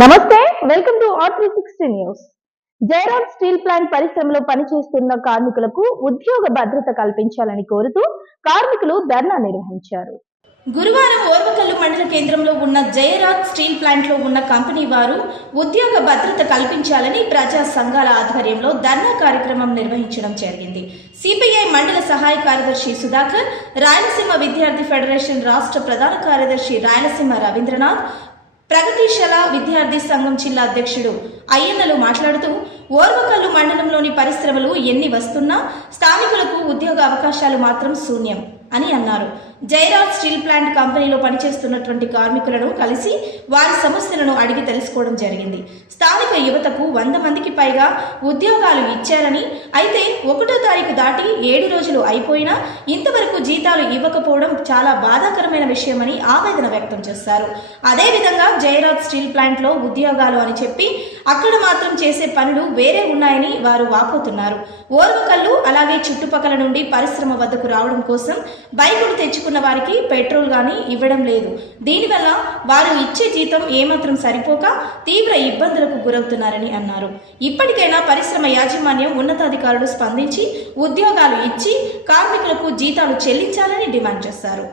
నమస్తే, welcome to R360 news. Jairaj steel plant పరిశ్రమలో పనిచేస్తున్న కార్మికులకు ఉద్యోగ భద్రత కల్పించాలని కోరుతూ కార్మికులు ధర్నా నిర్వహించారు. గురువారం ఓర్వకల్లు మండల కేంద్రంలో ఉన్న జయరాజ్ స్టీల్ ప్లాంట్లో ఉన్న కంపెనీ వారు ఉద్యోగ భద్రత కల్పించాలని ప్రజా సంఘాల ఆధ్వర్యంలో ధర్నా కార్యక్రమం నిర్వహించడం జరిగింది. సిపిఐ మండల సహాయ కార్యదర్శి సుధాకర్, రాయలసీమ విద్యార్థి ఫెడరేషన్ రాష్ట్ర ప్రధాన కార్యదర్శి రాయలసీమ రవీంద్రనాథ్, ప్రగతిశల విద్యార్థి సంఘం జిల్లా అధ్యక్షుడు అయ్యన్నలు మాట్లాడుతూ, ఓర్వకల్లు మండలంలోని పరిశ్రమలు ఎన్ని వస్తున్నా స్థానికులకు ఉద్యోగ అవకాశాలు మాత్రం శూన్యం అని అన్నారు. జైరాజ్ స్టీల్ ప్లాంట్ కంపెనీలో పనిచేస్తున్నటువంటి కార్మికులను కలిసి వారి సమస్యలను అడిగి తెలుసుకోవడం జరిగింది. స్థానిక యువతకు 100 మందికి పైగా ఉద్యోగాలు ఇచ్చారని, అయితే 1వ తారీఖు దాటి 7 రోజులు అయిపోయినా ఇంతవరకు జీతాలు ఇవ్వకపోవడం చాలా బాధాకరమైన విషయమని ఆవేదన వ్యక్తం చేశారు. అదేవిధంగా జైరాజ్ స్టీల్ ప్లాంట్లో ఉద్యోగాలు అని చెప్పి అక్కడ మాత్రం చేసే పనులు వేరే ఉన్నాయని వారు వాపోతున్నారు. ఓర్వకల్లు అలాగే చుట్టుపక్కల నుండి పరిశ్రమ వద్దకు రావడం కోసం బైకులు తెచ్చుకున్న వారికి పెట్రోల్ గానీ ఇవ్వడం లేదు. దీనివల్ల వారు ఇచ్చే జీతం ఏమాత్రం సరిపోక తీవ్ర ఇబ్బందులకు గురవుతున్నారని అన్నారు. ఇప్పటికైనా పరిశ్రమ యాజమాన్యం ఉన్నతాధికారులు స్పందించి ఉద్యోగాలు ఇచ్చి కార్మికులకు జీతాలు చెల్లించాలని డిమాండ్ చేశారు.